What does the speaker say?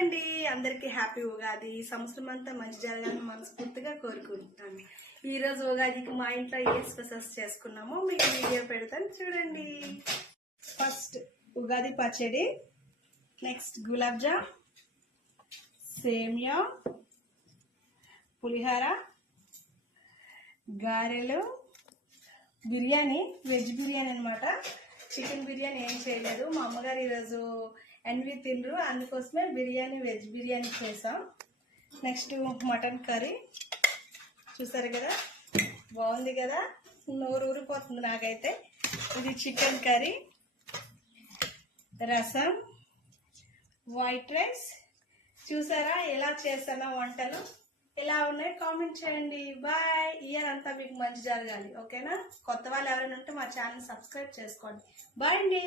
అండి, అందరికీ హ్యాపీ ఉగాది. సంవత్సరం అంతా మంచి జరగాలని మనస్ఫూర్తిగా కోరుకుంటున్నాను. ఈ రోజు ఉగాదికి మా ఇంట్లో ఏ స్పెషల్స్ చేసుకున్నామో మీకు వీడియో పెడతాను, చూడండి. ఫస్ట్ ఉగాది పచ్చడి, నెక్స్ట్ గులాబ్ జామ్, సేమియా, పులిహోర, గారెలు, బిర్యానీ, వెజ్ బిర్యానీ అనమాట. చికెన్ బిర్యానీ ఏం చేయలేదు, మా అమ్మగారు ఈరోజు ఎన్వి తిండ్రు, అందుకోసమే బిర్యానీ వెజ్ బిర్యానీ చేసాం. నెక్స్ట్ మటన్ కర్రీ, చూసారు కదా, బాగుంది కదా, నోరు ఊరిపోతుంది నాకైతే. ఇది చికెన్ కర్రీ, రసం, వైట్ రైస్. చూసారా ఎలా చేసానో వంటలు, ఎలా ఉన్నాయి కామెంట్ చేయండి. బాయ్. ఇయర్ అంతా మీకు మంచి జరగాలి, ఓకేనా? కొత్త వాళ్ళు ఎవరైనా ఉంటే మా ఛానల్ సబ్స్క్రైబ్ చేసుకోండి. బాయ్ అండి.